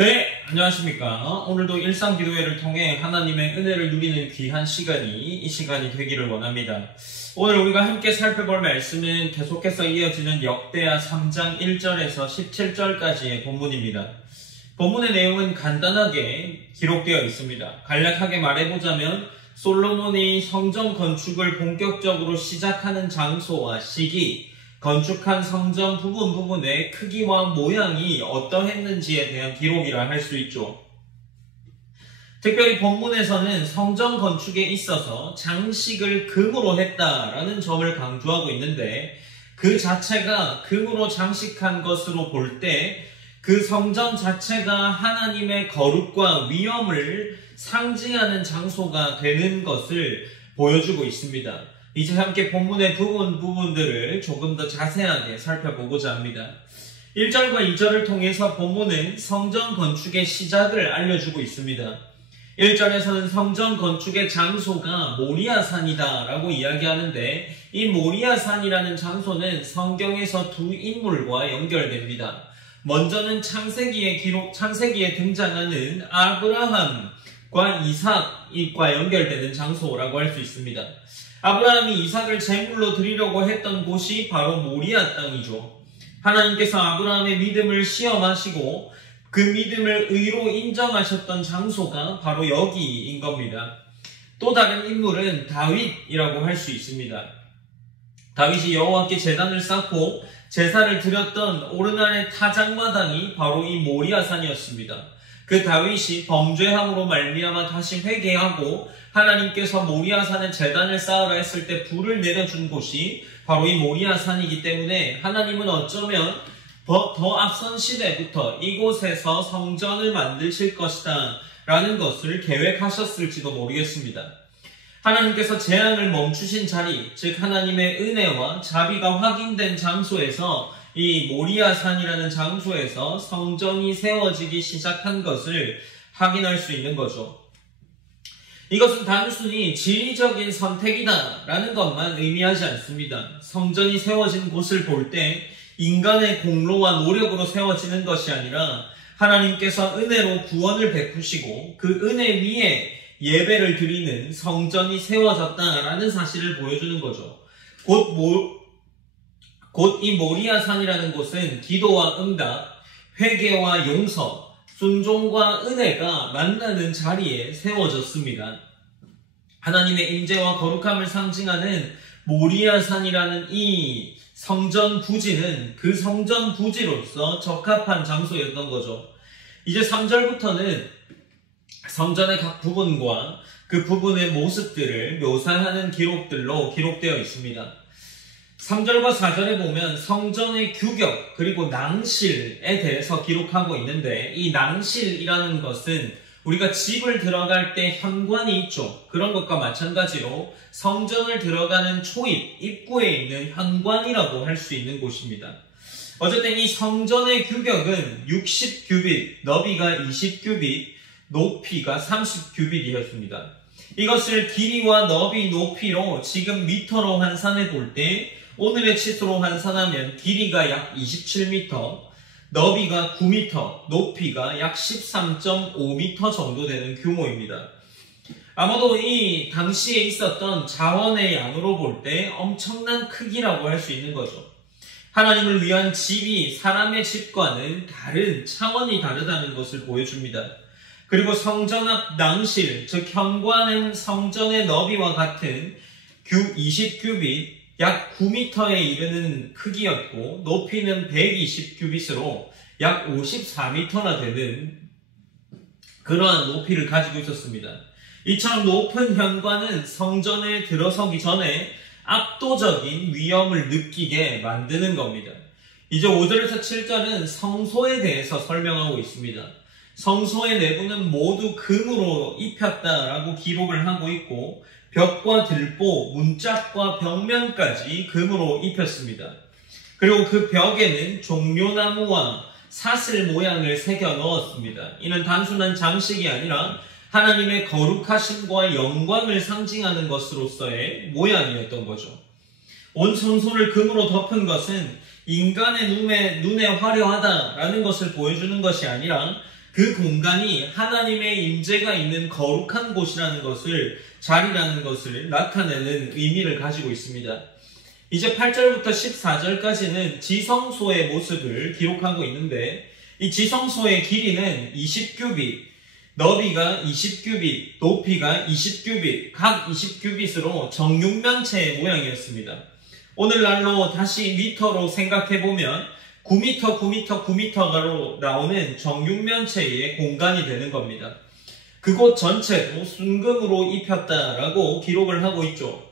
네, 안녕하십니까. 오늘도 일상기도회를 통해 하나님의 은혜를 누리는 귀한 이 시간이 되기를 원합니다. 오늘 우리가 함께 살펴볼 말씀은 계속해서 이어지는 역대하 3장 1절에서 17절까지의 본문입니다. 본문의 내용은 간단하게 기록되어 있습니다. 간략하게 말해보자면 솔로몬이 성전 건축을 본격적으로 시작하는 장소와 시기, 건축한 성전 부분의 크기와 모양이 어떠했는지에 대한 기록이라 할 수 있죠. 특별히 본문에서는 성전 건축에 있어서 장식을 금으로 했다라는 점을 강조하고 있는데, 그 자체가 금으로 장식한 것으로 볼 때 그 성전 자체가 하나님의 거룩과 위엄을 상징하는 장소가 되는 것을 보여주고 있습니다. 이제 함께 본문의 부분들을 조금 더 자세하게 살펴보고자 합니다. 1절과 2절을 통해서 본문은 성전 건축의 시작을 알려주고 있습니다. 1절에서는 성전 건축의 장소가 모리아산이다 라고 이야기하는데, 이 모리아산이라는 장소는 성경에서 두 인물과 연결됩니다. 먼저는 창세기에 등장하는 아브라함과 이삭과 연결되는 장소라고 할 수 있습니다. 아브라함이 이삭을 제물로 드리려고 했던 곳이 바로 모리아 땅이죠. 하나님께서 아브라함의 믿음을 시험하시고 그 믿음을 의로 인정하셨던 장소가 바로 여기인 겁니다. 또 다른 인물은 다윗이라고 할 수 있습니다. 다윗이 여호와께 제단을 쌓고 제사를 드렸던 오르날의 타작마당이 바로 이 모리아산이었습니다. 그 다윗이 범죄함으로 말미암아 다시 회개하고 하나님께서 모리아산에 제단을 쌓으라 했을 때 불을 내려준 곳이 바로 이 모리아산이기 때문에 하나님은 어쩌면 더 앞선 시대부터 이곳에서 성전을 만드실 것이다 라는 것을 계획하셨을지도 모르겠습니다. 하나님께서 재앙을 멈추신 자리, 즉 하나님의 은혜와 자비가 확인된 장소에서, 이 모리아산이라는 장소에서 성전이 세워지기 시작한 것을 확인할 수 있는 거죠. 이것은 단순히 지리적인 선택이다 라는 것만 의미하지 않습니다. 성전이 세워진 곳을 볼 때 인간의 공로와 노력으로 세워지는 것이 아니라 하나님께서 은혜로 구원을 베푸시고 그 은혜 위에 예배를 드리는 성전이 세워졌다라는 사실을 보여주는 거죠. 곧 이 모리아산이라는 곳은 기도와 응답, 회개와 용서, 순종과 은혜가 만나는 자리에 세워졌습니다. 하나님의 임재와 거룩함을 상징하는 모리아산이라는 이 성전 부지는 그 성전 부지로서 적합한 장소였던 거죠. 이제 3절부터는 성전의 각 부분과 그 부분의 모습들을 묘사하는 기록들로 기록되어 있습니다. 3절과 4절에 보면 성전의 규격 그리고 낭실에 대해서 기록하고 있는데, 이 낭실이라는 것은 우리가 집을 들어갈 때 현관이 있죠. 그런 것과 마찬가지로 성전을 들어가는 초입, 입구에 있는 현관이라고 할 수 있는 곳입니다. 어쨌든 이 성전의 규격은 60규빗, 너비가 20규빗, 높이가 30규빗이었습니다. 이것을 길이와 너비, 높이로 지금 미터로 환산해 볼 때 오늘의 치수로 환산하면 길이가 약 27m, 너비가 9m, 높이가 약 13.5m 정도 되는 규모입니다. 아마도 이 당시에 있었던 자원의 양으로 볼 때 엄청난 크기라고 할 수 있는 거죠. 하나님을 위한 집이 사람의 집과는 다른 차원이 다르다는 것을 보여줍니다. 그리고 성전 앞 낭실, 즉 현관은 성전의 너비와 같은 20규빗, 약 9m에 이르는 크기였고, 높이는 120규빗으로 약 54m나 되는 그러한 높이를 가지고 있었습니다. 이처럼 높은 현관은 성전에 들어서기 전에 압도적인 위엄을 느끼게 만드는 겁니다. 이제 5절에서 7절은 성소에 대해서 설명하고 있습니다. 성소의 내부는 모두 금으로 입혔다라고 기록을 하고 있고, 벽과 들보, 문짝과 벽면까지 금으로 입혔습니다. 그리고 그 벽에는 종려나무와 사슬 모양을 새겨 넣었습니다. 이는 단순한 장식이 아니라 하나님의 거룩하심과 영광을 상징하는 것으로서의 모양이었던 거죠. 온 성소를 금으로 덮은 것은 인간의 눈에 화려하다라는 것을 보여주는 것이 아니라 그 공간이 하나님의 임재가 있는 거룩한 곳이라는 것을, 자리라는 것을 나타내는 의미를 가지고 있습니다. 이제 8절부터 14절까지는 지성소의 모습을 기록하고 있는데, 이 지성소의 길이는 20규빗, 너비가 20규빗, 높이가 20규빗, 각 20규빗으로 정육면체의 모양이었습니다. 오늘날로 다시 미터로 생각해보면 9m, 9m, 9m가로 나오는 정육면체의 공간이 되는 겁니다. 그곳 전체도 순금으로 입혔다라고 기록을 하고 있죠.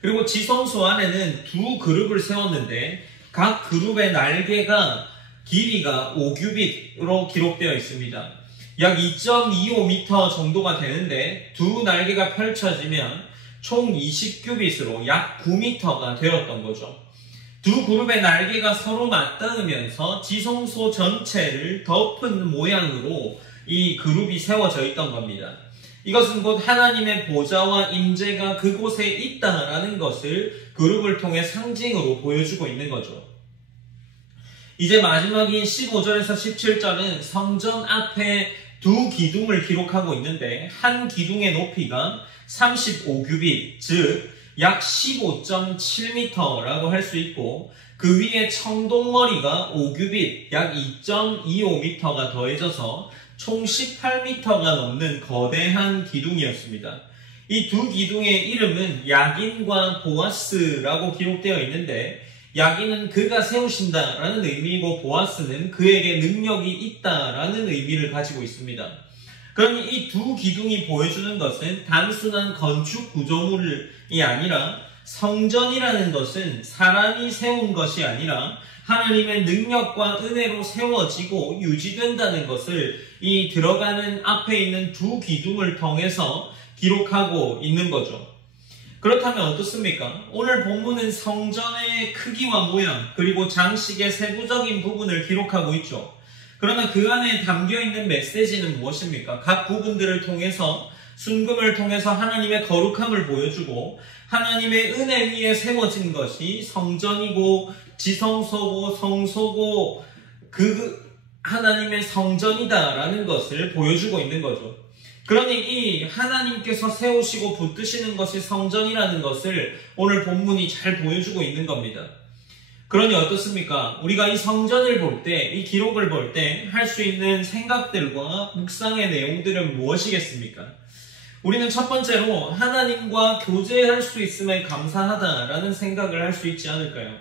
그리고 지성소 안에는 두 그룹을 세웠는데 각 그룹의 날개가 길이가 5규빗으로 기록되어 있습니다. 약 2.25m 정도가 되는데 두 날개가 펼쳐지면 총 20규빗으로 약 9m가 되었던 거죠. 두 그룹의 날개가 서로 맞닿으면서 지성소 전체를 덮은 모양으로 이 그룹이 세워져 있던 겁니다. 이것은 곧 하나님의 보좌와 임재가 그곳에 있다라는 것을 그룹을 통해 상징으로 보여주고 있는 거죠. 이제 마지막인 15절에서 17절은 성전 앞에 두 기둥을 기록하고 있는데 한 기둥의 높이가 35규빗, 즉 약 15.7m라고 할 수 있고 그 위에 청동머리가 5규빗, 약 2.25m가 더해져서 총 18m가 넘는 거대한 기둥이었습니다. 이 두 기둥의 이름은 야긴과 보아스라고 기록되어 있는데 야긴은 그가 세우신다라는 의미이고 보아스는 그에게 능력이 있다라는 의미를 가지고 있습니다. 그러니 이 두 기둥이 보여주는 것은 단순한 건축 구조물이 아니라 성전이라는 것은 사람이 세운 것이 아니라 하나님의 능력과 은혜로 세워지고 유지된다는 것을 이 들어가는 앞에 있는 두 기둥을 통해서 기록하고 있는 거죠. 그렇다면 어떻습니까? 오늘 본문은 성전의 크기와 모양 그리고 장식의 세부적인 부분을 기록하고 있죠. 그러나 그 안에 담겨있는 메시지는 무엇입니까? 각 부분들을 통해서 순금을 통해서 하나님의 거룩함을 보여주고 하나님의 은혜 위에 세워진 것이 성전이고 지성소고 성소고 그 하나님의 성전이다라는 것을 보여주고 있는 거죠. 그러니 이 하나님께서 세우시고 붙드시는 것이 성전이라는 것을 오늘 본문이 잘 보여주고 있는 겁니다. 그러니 어떻습니까? 우리가 이 성전을 볼 때, 이 기록을 볼 때 할 수 있는 생각들과 묵상의 내용들은 무엇이겠습니까? 우리는 첫 번째로 하나님과 교제할 수 있음에 감사하다라는 생각을 할 수 있지 않을까요?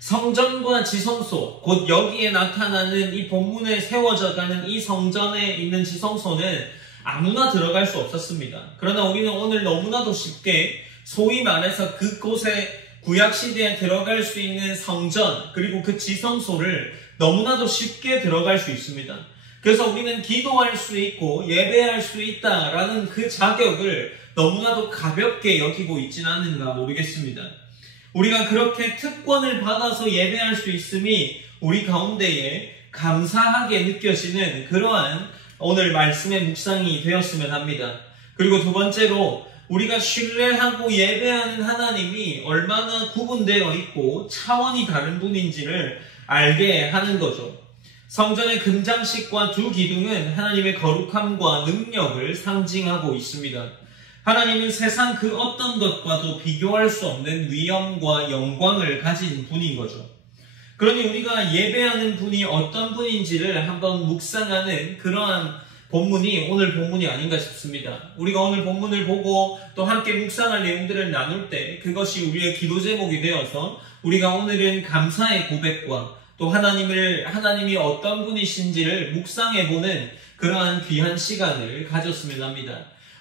성전과 지성소, 곧 여기에 나타나는 이 본문에 세워져가는 이 성전에 있는 지성소는 아무나 들어갈 수 없었습니다. 그러나 우리는 오늘 너무나도 쉽게 소위 말해서 그곳에 구약시대에 들어갈 수 있는 성전 그리고 그 지성소를 너무나도 쉽게 들어갈 수 있습니다. 그래서 우리는 기도할 수 있고 예배할 수 있다라는 그 자격을 너무나도 가볍게 여기고 있지는 않은가 모르겠습니다. 우리가 그렇게 특권을 받아서 예배할 수 있음이 우리 가운데에 감사하게 느껴지는 그러한 오늘 말씀의 묵상이 되었으면 합니다. 그리고 두 번째로 우리가 신뢰하고 예배하는 하나님이 얼마나 구분되어 있고 차원이 다른 분인지를 알게 하는 거죠. 성전의 금장식과 두 기둥은 하나님의 거룩함과 능력을 상징하고 있습니다. 하나님은 세상 그 어떤 것과도 비교할 수 없는 위엄과 영광을 가진 분인 거죠. 그러니 우리가 예배하는 분이 어떤 분인지를 한번 묵상하는 그러한 본문이 오늘 본문이 아닌가 싶습니다. 우리가 오늘 본문을 보고 또 함께 묵상할 내용들을 나눌 때 그것이 우리의 기도 제목이 되어서 우리가 오늘은 감사의 고백과 또 하나님이 어떤 분이신지를 묵상해보는 그러한 귀한 시간을 가졌으면 합니다.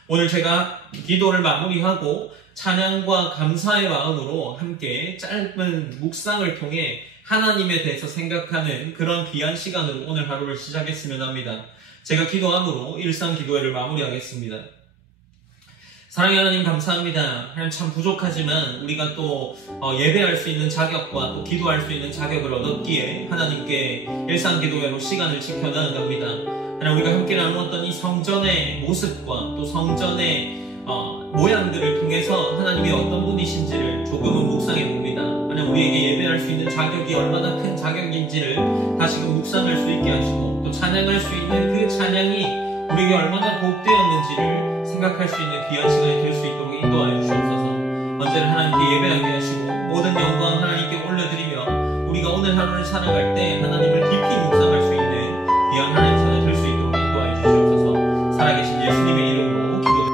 오늘 제가 기도를 마무리하고 찬양과 감사의 마음으로 함께 짧은 묵상을 통해 하나님에 대해서 생각하는 그런 귀한 시간으로 오늘 하루를 시작했으면 합니다. 제가 기도함으로 일상 기도회를 마무리하겠습니다. 사랑의 하나님 감사합니다. 하나님 참 부족하지만 우리가 또 예배할 수 있는 자격과 또 기도할 수 있는 자격을 얻었기에 하나님께 일상 기도회로 시간을 지켜나갑니다. 하나님 우리가 함께 나누었던 이 성전의 모습과 또 성전의 모양들을 통해서 하나님이 어떤 분이신지를 조금은 묵상해 봅니다. 하나님 우리에게 예배할 수 있는 자격이 얼마나 큰 자격인지를 다시금 묵상할 수 있게 하시고, 또 찬양할 수 있는 그 찬양이 우리에게 얼마나 복되었는지를 생각할 수 있는 귀한 시간이 될 수 있도록 인도하여 주시옵소서. 언제나 하나님께 예배하게 하시고 모든 영광 하나님께 올려드리며, 우리가 오늘 하루를 살아갈 때 하나님을 깊이 묵상할 수 있는 귀한 하나님의 시간이 될 수 있도록 인도하여 주시옵소서. 살아계신 예수님의 이름으로 기도드립니다.